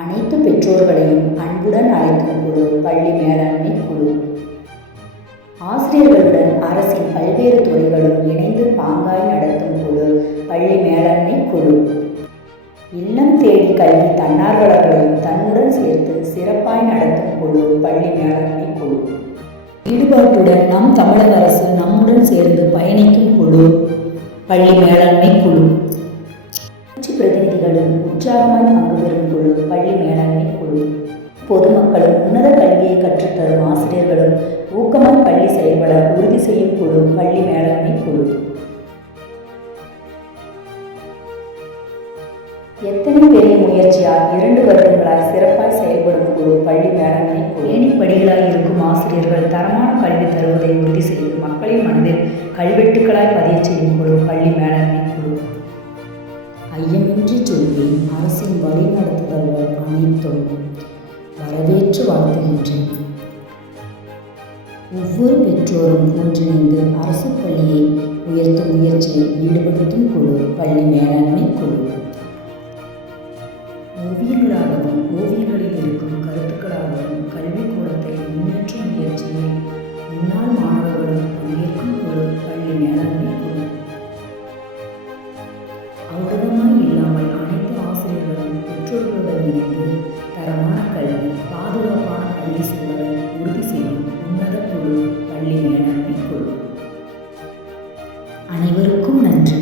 அனைத்து பெற்றோர்களையும் அன்புடன் அழைக்கும் குழு பள்ளி மேலாண்மை குழு. ஆசிரியர்களுடன் அரசின் பல்வேறு துறைகளும் இணைந்து பாங்காய் நடத்தும் குழு பள்ளி மேலாண்மை குழு. இல்லம் தேடி கல்வி தன்னார்வலர்களையும் தன்னுடன் சேர்த்து சிறப்பாய் நடத்தும் குழு பள்ளி மேலாண்மை குழு. ஈடுபாட்டுடன் நம் தமிழக அரசு நம்முடன் சேர்ந்து பயணிக்கும் குழு பள்ளி மேலாண்மை குழு. பிரதிநிதிகளும் உற்சாகமாய் பங்கு பெறும் குழு பள்ளி மேலாண்மை குழு. பொதுமக்களும் உன்னத கல்வியை கற்றுத்தரும் ஆசிரியர்களும் ஊக்கமாய் பள்ளி செயல்பட உறுதி செய்யும் குழு பள்ளி மேலாண்மை குழு. எத்தனை பெரிய முயற்சியால் இரண்டு வருடங்களாய் சிறப்பாய் செயல்படும் குழு பள்ளி மேலாண்மை குழு. ஏணிப்படிகளாய் இருக்கும் ஆசிரியர்கள் தரமான கல்வி தருவதை உறுதி செய்து மக்களின் மனதில் கல்வெட்டுக்களாய் பதிய செய்யும் குழு பள்ளி மேலாண்மை ஐயமின்றி சொல்வேன் அரசின் வழிநடத்துதல்கள் அனைத்தும் வரவேற்று வாழ்த்துகின்றேன் ஒவ்வொரு பெற்றோரும் ஒன்றிணைந்து அரசு பள்ளியை உயர்த்தும் முயற்சியில் ஈடுபடுத்தும் குழு பள்ளி மேலாண்மை குழு. அவ்விதமாய் இல்லாமல் அனைத்து ஆசிரியர்களும் பெற்றோர்களுடன் இணைந்து தரமான கல்வி பாதுகாப்பான பள்ளி சூழலை உறுதி செய்யும் உன்னத குழு பள்ளி என இக்குழு அனைவருக்கும் நன்றி.